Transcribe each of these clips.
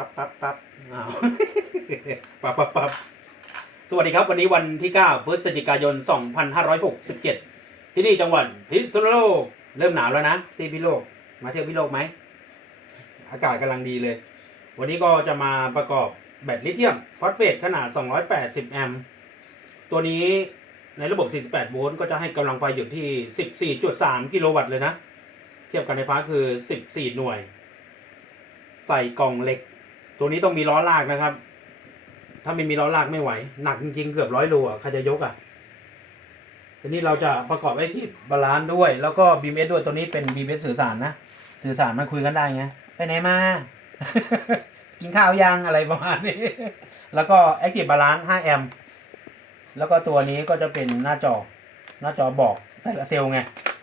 ปับปับปับสวัสดีครับวันนี้วันที่ 9 พฤศจิกายน 2567 ที่นี่จังหวัดพิษณุโลกเริ่มหนาวแล้วนะ ที่พิโลก มาเที่ยวพิโลกไหม อากาศกำลังดีเลย วันนี้ก็จะมาประกอบแบตลิเธียมฟอสเฟตขนาด 280 แอมป์ตัวนี้ในระบบ 48 โวลต์ก็จะให้กำลังไฟอยู่ที่ 14.3 กิโลวัตต์เลยนะ เทียบกันไฟฟ้าคือ 14 หน่วย ใส่กล่องเหล็ก ตัวนี้ต้องมีล้อลากนะครับ ถ้าไม่มีล้อลากไม่ไหว หนักจริงๆเกือบร้อยโลอะใครจะยกอะทีนี้เราจะประกอบไอ้ที่บาลานซ์ด้วย แล้วก็บีเอสด้วยตัวนี้เป็นบีเอสสื่อสารนะ สื่อสารมาคุยกันได้ไงไปไหนมา กินข้าวยังอะไรประมาณนี้ แล้วก็ Active Balance 5แอมป์แล้วก็ตัวนี้ก็จะเป็นหน้าจอ หน้าจอบอกแต่ละเซลล์ไง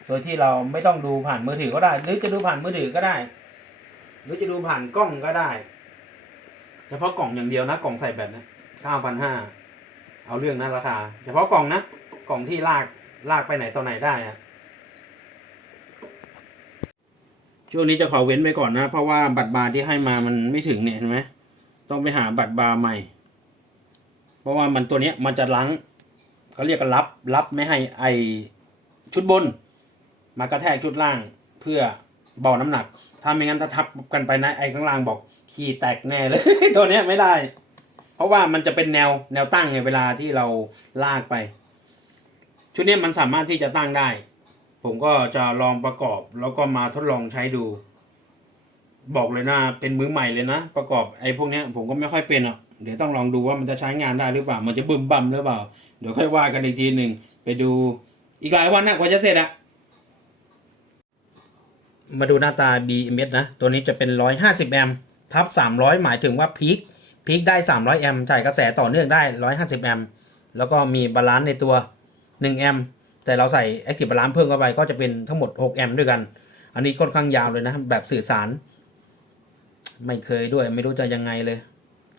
โดยที่เราไม่ต้องดูผ่านมือถือก็ได้ หรือจะดูผ่านมือถือก็ได้ หรือจะดูผ่านกล้องก็ได้ เฉพาะกล่องอย่างเดียวนะ กล่องใส่แบตนะเก้าพันห้าเอาเรื่องนะราคา เฉพาะกล่องนะ กล่องที่ลากลากไปไหนต่อไหนได้อะช่วงนี้จะขอเว้นไปก่อนนะ เพราะว่าบัตรบาร์ที่ให้มามันไม่ถึงเนี่ยเห็นไหมต้องไปหาบัตรบาร์ใหม่ เพราะว่ามันตัวเนี้ยมันจะล้างเขาเรียกกันรับรับไม่ให้ไอชุดบน มากระแทกชุดล่างเพื่อเบาน้ำหนัก ถ้าไม่งั้นถ้าทับกันไปนะไอข้างล่างบอก ขี่แตกแน่เลย ตัวเนี้ยไม่ได้ เพราะว่ามันจะเป็นแนวแนวตั้งไงเวลาที่เราลากไป ชุดนี้มันสามารถที่จะตั้งได้ ผมก็จะลองประกอบแล้วก็มาทดลองใช้ดู บอกเลยนะเป็นมือใหม่เลยนะ ประกอบไอ้พวกเนี้ยผมก็ไม่ค่อยเป็นอะเดี๋ยวต้องลองดูว่ามันจะใช้งานได้หรือเปล่า มันจะบึมบั่มหรือเปล่า เดี๋ยวค่อยว่ากันอีกทีหนึ่งไปดูอีกหลายวันนะกว่าจะเสร็จอะมาดูหน้าตา BMS นะ ตัวนี้จะเป็น 150 แอมป์ ทับ300 หมายถึงว่าพีคพีคได้ 300 แอมป์จ่ายกระแสต่อเนื่องได้ 150 แอมป์แล้วก็มีบาลานซ์ในตัว 1 แอมป์แต่เราใส่ Active Balance เพิ่มเข้าไปก็จะเป็นทั้งหมด 6 แอมป์ด้วยกัน อันนี้ค่อนข้างยาวเลยนะ แบบสื่อสาร ไม่เคยด้วยไม่รู้จะยังไงเลย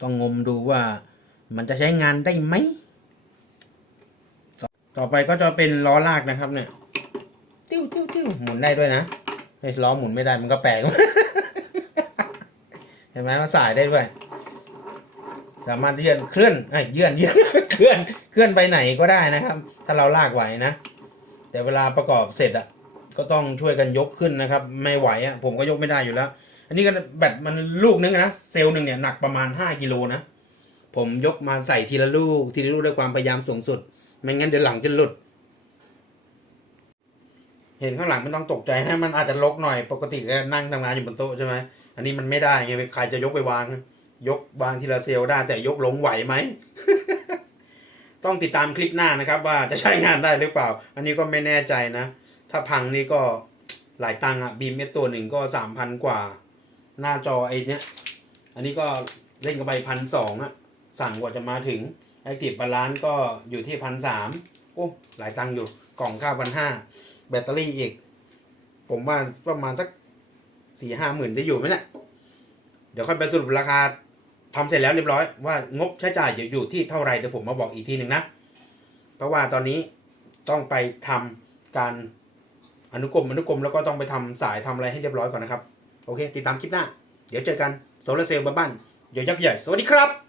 ต้องงมดูว่ามันจะใช้งานได้ไหม ต่อไปก็จะเป็นล้อลากนะครับเนี่ย ติ้วติ้วติ้วหมุนได้ด้วยนะไอ้ล้อหมุนไม่ได้มันก็แปลก ห็นไหมมันสายได้ด้วย สามารถเลื่อนเคลื่อนไอ้เยื่อนเยื่อนเคลื่อนเคลื่อนไปไหนก็ได้นะครับ ถ้าเราลากไหวนะ แต่เวลาประกอบเสร็จอะก็ต้องช่วยกันยกขึ้นนะครับ ไม่ไหวอะผมก็ยกไม่ได้อยู่แล้ว อันนี้ก็แบตมันลูกนึงนะเซลล์หนึ่งเนี่ยหนักประมาณ 5กิโลนะผมยกมาใส่ทีละลูกทีละลูกด้วยความพยายามสูงสุด ไม่งั้นเดี๋ยวหลังจะหลุด เห็นข้างหลังไม่ต้องตกใจนะมันอาจจะลกหน่อย ปกติก็นั่งทำงานอยู่บนโต๊ะใช่ไหม อันนี้มันไม่ได้ไงใครจะยกไปวาง ยกวางทีละเซลล์ได้แต่ยกลงไหวไหม ต้องติดตามคลิปหน้านะครับว่าจะใช้งานได้หรือเปล่า อันนี้ก็ไม่แน่ใจนะ ถ้าพังนี่ก็หลายตังค์อะบีมเมตัวหนึ่งก็สามพันกว่า หน้าจอไอ้นี้อันนี้ก็เล่นกับใบพันสองอะสั่งกว่าจะมาถึง Active Balance ก็อยู่ที่พันสามโอ้หลายตังค์อยู่กล่องข้าวพันห้าแบตเตอรี่อีก ผมว่าประมาณสัก สี่ห้าหมื่นจะอยู่ไหมเนี่ยเดี๋ยวค่อยไปสรุปราคาทำเสร็จแล้วเรียบร้อยว่างบใช้จ่ายอยู่ที่เท่าไหรเดี๋ยวผมมาบอกอีกทีหนึ่งนะ เพราะว่าตอนนี้ต้องไปทำการอนุกรมอนุกรมแล้วก็ต้องไปทำสายทำอะไรให้เรียบร้อยก่อนนะครับ โอเค ติดตามคลิปหน้า เดี๋ยวเจอกันโซลาร์เซลล์บ้านๆเดี๋ยวยักษ์ใหญ่ สวัสดีครับ